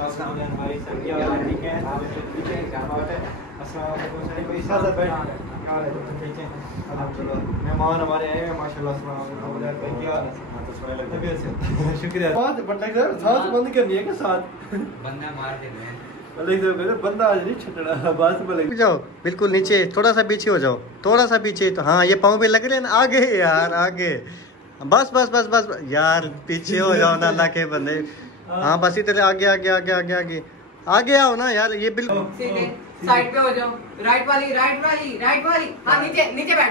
भाई सब क्या हाल ठीक है? आप ठीक है? क्या बात है? अस्सलाम वालेकुम सर कोई इजाज़त बैठ क्या हाल है? तो ठीक है चलो मेहमान हमारे आए हैं माशाल्लाह। अस्सलाम वालेकुम भाई क्या हाल है? तो सोने लगे तबीयत से शुक्रिया। बात बट लग सर साथ बंद करनी है के साथ बंदा मार के दे बंदा आज नहीं छटड़ा बात बोले जाओ बिल्कुल नीचे, थोड़ा सा पीछे हो जाओ, थोड़ा सा पीछे। तो हाँ ये पाँव पे लग रहे हैं ना, आगे यार आगे। बस बस बस बस यार पीछे हो जाओ ना अल्लाह के बंदे। हाँ बस इधर आगे आगे आगे आगे आगे आगे आओ ना यार। ये बिल्कुल साइड पे हो जाओ। राइट वाली हाँ नीचे नीचे बैठ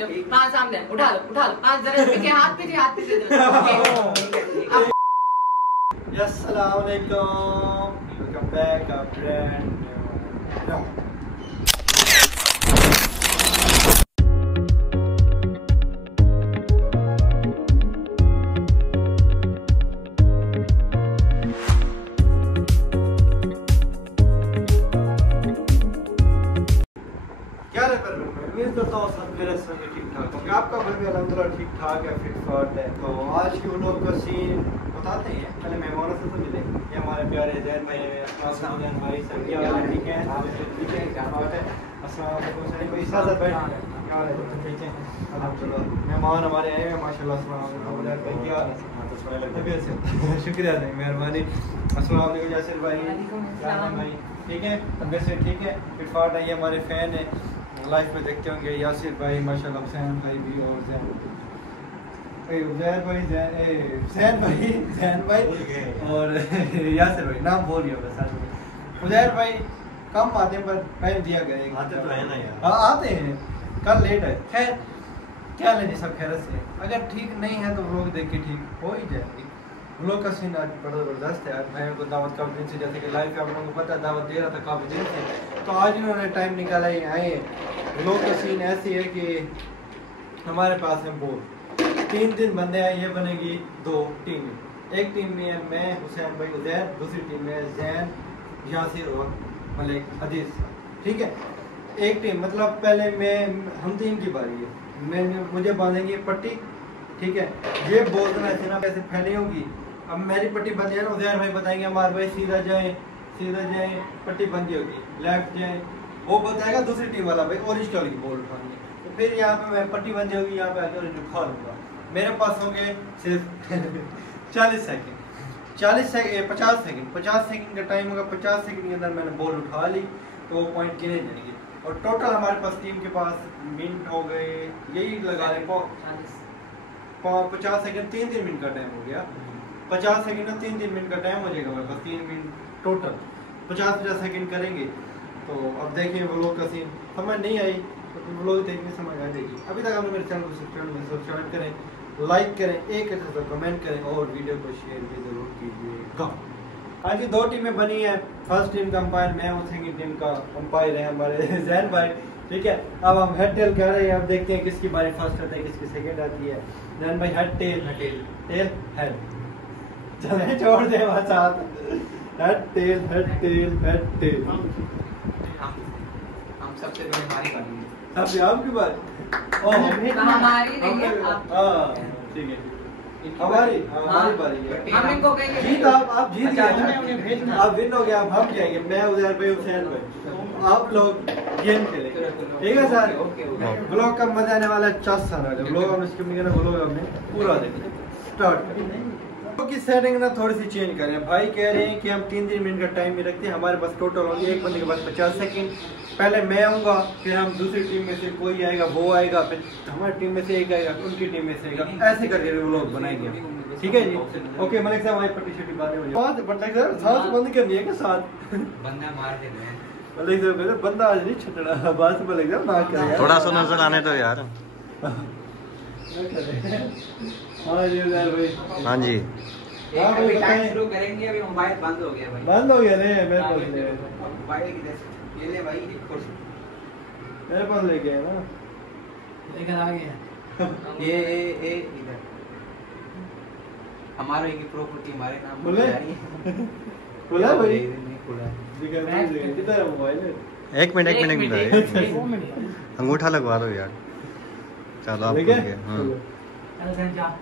जाओ हाँ सामने उठा लो हाँ जरा पीछे हाथ पीछे अस्सलाम वालेकुम welcome back a brand new. करता हूँ सब मेरे संग ठीक ठाक होंगे। आपका घर भी अल्हम्दुलिल्लाह ठीक ठाक है, फिट फाट है। तो आज की उन लोग का सीन बताते हैं। पहले मेहमानों से तो मिले। ये हमारे प्यारे जैन भाई है। अस्सलाम वालेकुम भाई सब क्या हाल है? ठीक है? आप ठीक है? क्या बात है? अस्सलाम वालेकुम सर कोई इजाज़त बैठ क्या हाल है? तो ठीक है अल्हम्दुलिल्लाह मेहमान हमारे आए हैं माशाल्लाह। अस्सलाम वालेकुम भाई क्या हाल है? तो सोने लगे तबीयत से शुक्रिया नहीं मेहरबानी। अस्सलाम वालेकुम यासिर भाई क्या हाल है भाई? ठीक है तबीयत से ठीक है, फिट फाट है। ये हमारे फ़ैन है, लाइफ में देखते होंगे यासिर भाई माशाल्लाह, हुसैन भाई भी और जैन भाई और यासिर भाई नाम बोल लिया होगा सर। उजैर भाई कम आते हैं पर टाइम दिया गया आते तो है ना यार। आते हैं कल लेट है। खैर क्या लेनी सब खैरत से। अगर ठीक नहीं है तो व्लॉग देख के ठीक हो ही जाएगी। व्लॉग का सीन आज बड़ा ज़बरदस्त है। आज भाइयों को दावत काफ़ी दिन से, जैसे कि लाइफ आप लोगों को पता है दावत दे रहा था काफ़ी दिन से, तो आज इन्होंने टाइम निकाला ही आए। व्लॉग का सीन ऐसी है कि हमारे पास है बोल 3 दिन बंदे हैं। ये बनेगी 2 टीमें। एक टीम में है मैं हुसैन भाई उजैर, दूसरी टीम में जैन यासिर और मलिक हदीस। ठीक है एक टीम मतलब पहले मैं हम टीम की बारी है। मुझे बांधेंगे पट्टी। ठीक है ये बोल देना ऐसे ना कैसे फैली होगी। अब मेरी पट्टी बंदी है ना, उजैर भाई बताएंगे हमारे भाई सीधा जाए पट्टी बंदी होगी, लेफ्ट जाए वो बताएगा दूसरी टीम वाला भाई ऑरेंज कलर की बॉल उठानी है। तो फिर यहाँ पे मैं पट्टी बंदी होगी, यहाँ पे आके ऑरेंज उठा लूँगा। मेरे पास होंगे सिर्फ 40 सेकंड 50 सेकंड का टाइम होगा। 50 सेकंड के अंदर मैंने बॉल उठा ली तो वो पॉइंट गिने जाएंगे। और टोटल हमारे पास टीम के पास मिनट हो गए, यही लगा रहे 50 सेकंड 3 मिनट का टाइम हो गया। 50 सेकंड का 3 मिनट का टाइम हो जाएगा हमारे पास। 3 मिनट टोटल 50 सेकंड करेंगे। तो अब देखिए व्लॉग का सीन समझ नहीं आई तो व्लॉग देखने समझ आ जाएगी। अभी तक आपने मेरे चैनल को सब्सक्राइब करें, लाइक करें, एक अच्छा सा कमेंट करें और वीडियो को शेयर भी जरूर कीजिएगा। आज की 2 टीमें बनी है। फर्स्ट टीम का अंपायर मैं हूँ, सेकंड टीम का अंपायर है हमारे जैन भाई। ठीक है अब हम हेड टेल कर रहे हैं। अब देखते हैं किसकी बारी फर्स्ट आती है किसकी सेकंड आती है। जैन भाई हेड टेल हेड चले छोड़ दे बस साथ हेड टेल हम सबसे बड़ी हमारी बारी है। सबसे आपकी बारी हमारी नहीं है ठीक है हमारी बारी है। हम इनको कहेंगे जीत आप जीत गए, आप विन हो गए। आप हम जाएंगे मैं उजैर भाई हुसैन भाई, आप लोग गेम खेलेंगे। ठीक है सर ब्लॉग का मजा आने वाला है। 50 साल ब्लॉग हम इसके ब्लॉग हमने पूरा देखेंगे। स्टार्ट करें की सेटिंग ना थोड़ी सी चेंज करें। भाई कह रहे हैं कि हम 3 मिनट का टाइम भी रखते हैं। हमारे पास टोटल होंगे एक बंदे के पास 50 सेकंड। पहले मैं आऊँगा, फिर हम दूसरी टीम में से कोई आएगा, वो आएगा, फिर हमारी टीम में से एक आएगा, उनकी टीम में से आएगा, ऐसे करके वो लोग बनाएंगे। ठीक है जी ओके मलिक साहब हमारी पट्टी शट्टी बातें हो जाए साथ बंद करनी है के साथ बंदा मार के दे। मलिक साहब कहते बंदा आज नहीं छटड़ा बात मलिक साहब ना करेगा। थोड़ा सा नजर आने दो यार। हाँ जी भाई हाँ जी अभी टाइम शुरू करेंगे। अभी मोबाइल बंद हो गया भाई। बंद हो गया नहीं मेरे पास मोबाइल ये ले भाई मेरे पास ले गया ना लेकर आ गया। ये इधर हमारा एक प्रॉपर्टी हमारे नाम खुला भाई किधर है मोबाइल? एक मिनट अंगूठा लगवा दो यार। चलो आप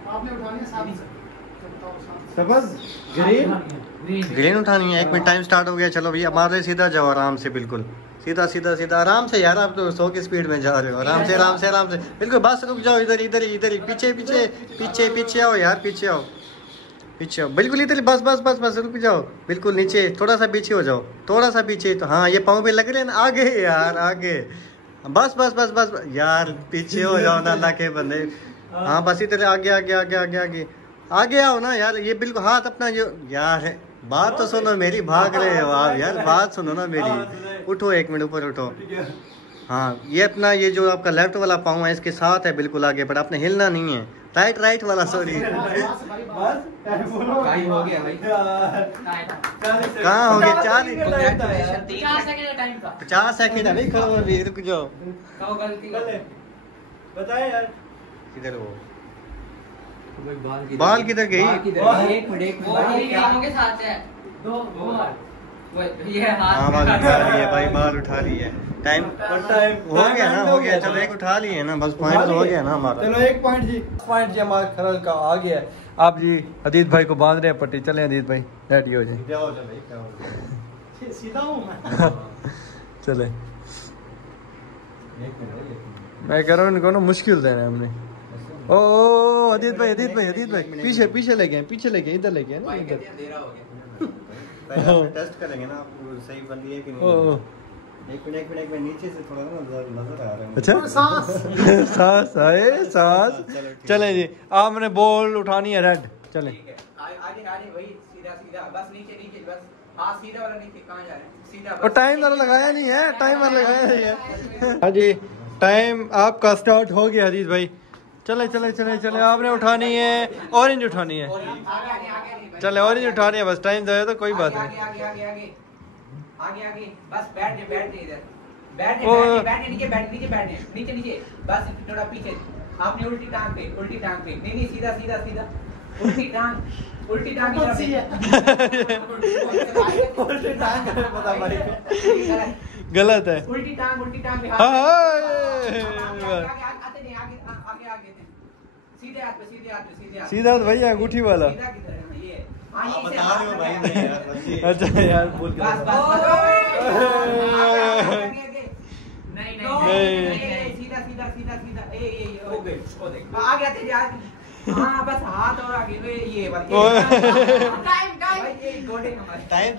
आपने उठानी है साथ सबज ग्रीन ग्रीन उठानी है। 1 मिनट टाइम स्टार्ट हो गया। चलो भैया मारो, सीधा जाओ आराम से, बिल्कुल सीधा सीधा सीधा आराम से यार। आप तो 100 की स्पीड में जा रहे हो। आराम से आराम से आराम से, बिल्कुल बस रुक जाओ। इधर इधर इधर ही, पीछे पीछे पीछे पीछे आओ यार, पीछे आओ पीछे आओ, बिल्कुल इधर बस बस बस बस रुक जाओ। बिल्कुल नीचे थोड़ा सा पीछे हो जाओ, थोड़ा सा पीछे। तो हाँ ये पाँव पे लग रहे हैं ना, आगे यार आगे। बस बस बस बस यार पीछे हो जाओ ना अल्लाह के बंदे। हाँ बस इधर आगे आगे आगे आगे आगे आगे आओ ना यार। ये बिल्कुल हाथ अपना जो यार है, बात तो सुनो मेरी, भाग रहे हो आप यार, बात सुनो ना मेरी। उठो 1 मिनट ऊपर उठो। हाँ ये अपना ये जो आपका लेफ्ट वाला पाँव है इसके साथ है, बिल्कुल आगे, पर आपने हिलना नहीं है। राइट वाला सॉरी। कहाँ हो गया? 50 सेकंड अभी खड़ो, अभी रुक जाओ। बताए यार किधर वो बाल किधर गई? हाँ बाल उठा रही है भाई, बाल उठा रही है। टाइम हो गया ना, हो गया। चलो 1 उठा लिए ना, बस पॉइंट तो हो गया ना हमारा। चलो 1 पॉइंट जी, पॉइंट जी हमारा खरल का आ गया है। आप जी अदीत भाई को बांध रहे हैं पट्टी। चले अदीत भाई रेडी हो जाए। सीधा हूँ चले। मैं कह रहा हूँ इनको ना मुश्किल दे रहे हैं हमने। ओ अदीत भाई पीछे पीछे ले गए, पीछे ले गए, इधर ले गए ना, इधर टेस्ट करेंगे ना आपको सही बन रही है कि नहीं। 1 मिनट नीचे से थोड़ा ना नजर आ रहा है। अच्छा सांस आए सांस। चले जी आपने बॉल उठानी है रेड। चले आगे वही सीधा सीधा बस नीचे बस। हाँ सीधा वाला नीचे, कहाँ जा रहे हैं? सीधा। और टाइमर लगाया नहीं है, टाइमर लगाया नहीं है। हाँ जी टाइम आपका स्टार्ट हो गया अजीत भाई। चले चले चले चले, आपने उठानी है ऑरेंज उठानी है। चले ऑरेंज उठानी है, बस टाइम जाए तो कोई बात नहीं। आगे बस बैठ इधर बैठ नीचे बस थोड़ा पीछे। आपने उल्टी टांग पे नहीं सीधा उल्टी टांग उल्टी टांग गलत है। उल्टी टांग सीधे हाथ पे सीधा भैया अंगूठी वाला। अच्छा यार बोल के हाँ बस हाथ और आगे ये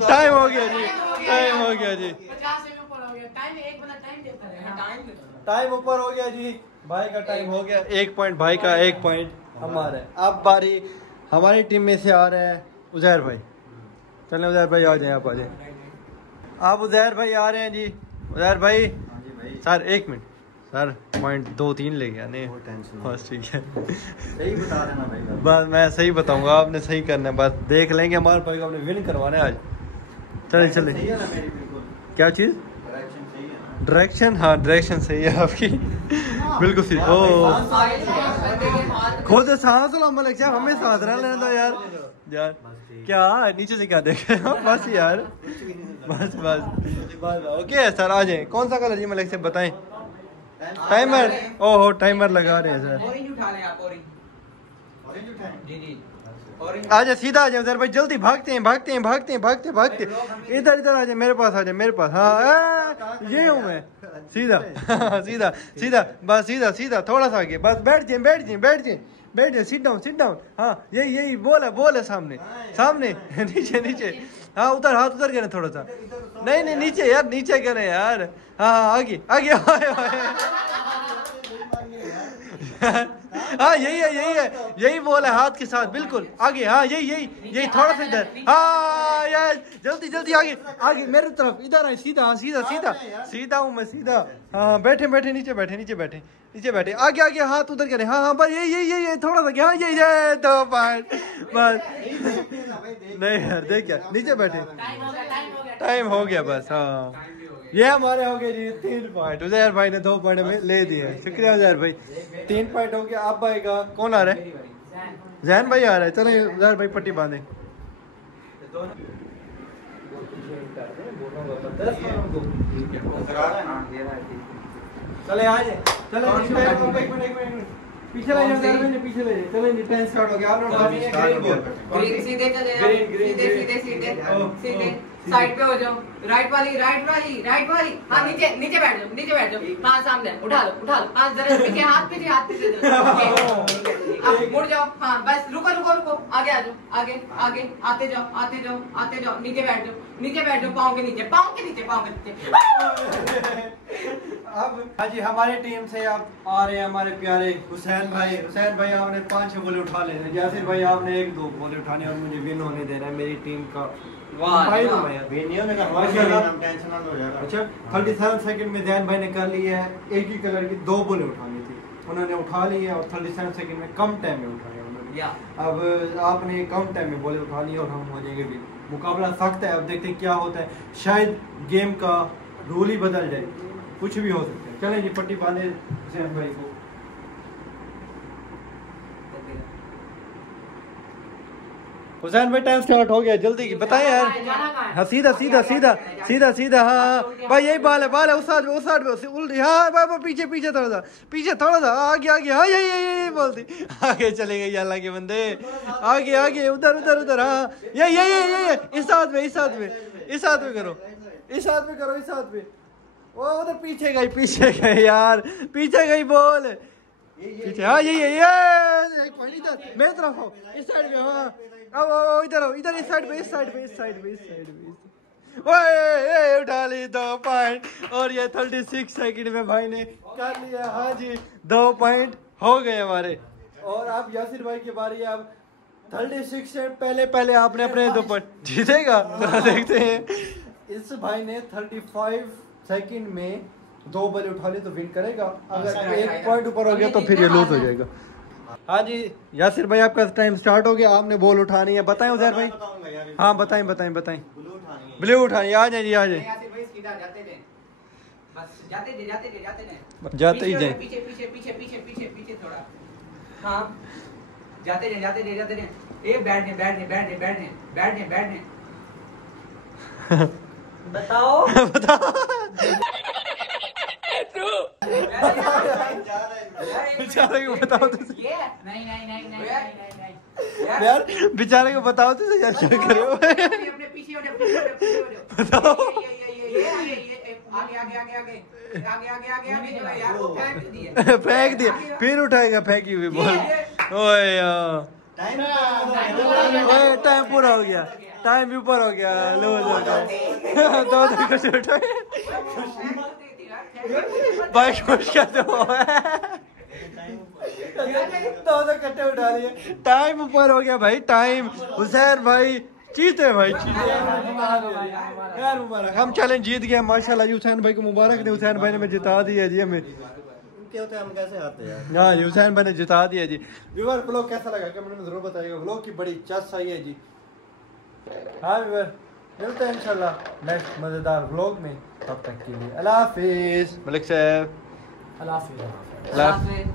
टाइम हो गया जी, टाइम हो गया जी, टाइम ऊपर हो गया जी। भाई का टाइम हो गया। 1 पॉइंट भाई का, 1 पॉइंट हमारा। अब बारी हमारी टीम में से आ रहे हैं उजैर भाई। चलें उजैर भाई आ जाए, आप आ जाए। आप उजैर भाई आ रहे हैं जी। उजैर भाई सर 1 मिनट सर, पॉइंट 2-3 ले गया नहीं, बस ठीक है। सही बता देना भाई, बस मैं सही बताऊंगा, आपने सही करना है। बस देख लेंगे, हमारे भाई को आपने विन करवाना है आज। चले चले। क्या चीज़? डायरेक्शन। हाँ डायरेक्शन सही है आपकी, बिल्कुल सही। ओ खुद सांस लो मलिक साहब, हमें सांस ना लेने दो यार क्या नीचे से क्या देख रहे हो? बस यार बस ओके है सर, आ जाए। कौन सा कलर जी मलिक साहब बताएं? टाइमर। ओहो टाइमर लगा रहे हैं सर। ऑरेंज उठा लें आप, ऑरेंज उठाएं जी। आजा सीधा आ जाए उधर भाई, जल्दी भागते हैं। इधर आ जाए, मेरे पास आ जाए, मेरे पास। हाँ ये हूँ मैं। सीधा बस सीधा थोड़ा सा आगे, बस बैठ जाए, सिट डाउन। हाँ यही बोल है सामने नीचे। हाँ उधर हाथ उधर गए थोड़ा सा, नहीं नीचे करें यार। हाँ आगे हाँ यही बोल है, हाथ के साथ बिल्कुल आगे। हाँ यही थोड़ा सा इधर। हाँ यार जल्दी आगे मेरे तरफ, इधर आए सीधा हूँ मैं, सीधा। हाँ बैठे नीचे बैठे आगे हाथ उधर करें। हाँ बस यही थोड़ा सा। हाँ यही 2 पॉइंट बस। नहीं यार देख क्या, नीचे बैठे, टाइम हो गया बस। हाँ ये हमारे हो गए जी 3 पॉइंट। उजैर भाई ने 2 पॉइंट में ले दिए, शुक्रिया उजैर भाई। 3 पॉइंट हो गया। अब भाई का कौन आ रहा है? जैन भाई आ रहा है। चलो उजैर भाई पट्टी बांधे। चले आ जाए, चले 1 मिनट। पीछे ले जाओ, पीछे ले जाओ। चलें जी, टाइम स्टार्ट हो गया। आपने उठानी है ग्रीन बॉल। ग्रीन सीधे चले जाओ, सीधे सीधे सीधे सीधे साइड पे हो जाओ। राइट वाली हाँ नीचे बैठ जाओ, नीचे बैठ जाओ। हाँ सामने उठा लो हाँ जरा पीछे हाथ पीछे अब मुड़ जाओ। हाँ बस रुको आगे आ जाओ, आगे आते जाओ। नीचे बैठ जाओ पाँव के नीचे। अब हाँ जी, हमारी टीम से अब आ रहे हैं हमारे प्यारे हुसैन भाई। आपने 5-6 बॉल उठा लेने हैं। यासिर भाई आपने 1-2 बॉल उठाने और मुझे विन होने देना है मेरी टीम का। अच्छा 37 सेकंड में ज़ैन भाई ने कर लिया है। एक ही कलर की 2 बॉल उठानी थी, उन्होंने उठा ली है और 37 सेकंड में कम टाइम में उठाया उन्होंने। अब आपने कम टाइम में बॉल उठा ली और हम हो जाएंगे विन। मुकाबला सख्त है, अब देखते हैं क्या होता है। शायद गेम का रूल ही बदल जाए, कुछ भी हो सकता है। चलें जी, पट्टी बांधे हुसैन भाई को। हुसैन भाई टाइम स्टार्ट हो गया, जल्दी बताएं यार। हाँ सीधा हाँ भाई, यही बाल है उस साइड में उल्टी। हाँ पीछे थोड़ा सा आगे हाँ यही बोलती आगे चले गई अल्लाह के बंदे। आगे उधर हाँ ये इस साथ में करो। वो उधर पीछे गई यार, पीछे गई बॉल पीछे। हाँ यही मेरी तरफ हो, इस साइड में। हाँ अब इधर इस साइड पे ओए उठा ली 2 पॉइंट और ये 36 सेकंड में भाई ने कर लिया। हाँ जी 2 पॉइंट हो गए हमारे। और अब यासिर भाई की बारी है। अब 36 से पहले आपने अपने 2 पॉइंट जीतेगा। देखते हैं, इस भाई ने 35 सेकंड में 2 बॉल उठा ली तो विन करेगा। अगर 1 पॉइंट ऊपर हो गया तो फिर ये लूज हो जाएगा। हाँ जी यासिर भाई आपका टाइम स्टार्ट हो गया, आपने बॉल उठानी है। बताएं उजैर भाई। हाँ बताएं ब्लू उठानी। आ जाए जाते ही जाए। पीछे थोड़ा। हाँ जाते जाए। ए बैठने बताओ बेचारे को बताओ तो नहीं यार, बेचारे को बताओ तो यार क्या करे हो। अपने पीछे बताओ आगे फेंक दिया फिर उठाएगा फेंकी हुई बॉल। ओए टाइम पूरा हो गया, टाइम भी ऊपर हो गया, लूज हो गया। 2 कुछ उठाए भाई, खुश क्या तो 2 कट्टे उठा लिए, टाइम ऊपर हो गया भाई। टाइम हुसैन भाई जीते भाई, यार मुबारक, हम चैलेंज जीत गए माशाल्लाह जी। हुसैन भाई को मुबारक दे, हुसैन भाई ने हमें जिता दिया जी। हमें हम कैसे आते हैं। हाँ जी हुसैन भाई ने जिता दिया जी। व्यूअर व्लॉग कैसा लगा कमेंट में जरूर बताइएगा। व्लॉग की बड़ी चस आई है जी। हाँ व्यूअर मिलते हैं इंशाल्लाह नेक्स्ट मजेदार व्लॉग में, तब तक के लिए अल्लाह हाफिज। मलिक साहब अल्लाह हाफिज।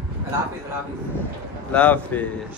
अल्लाह हाफिज।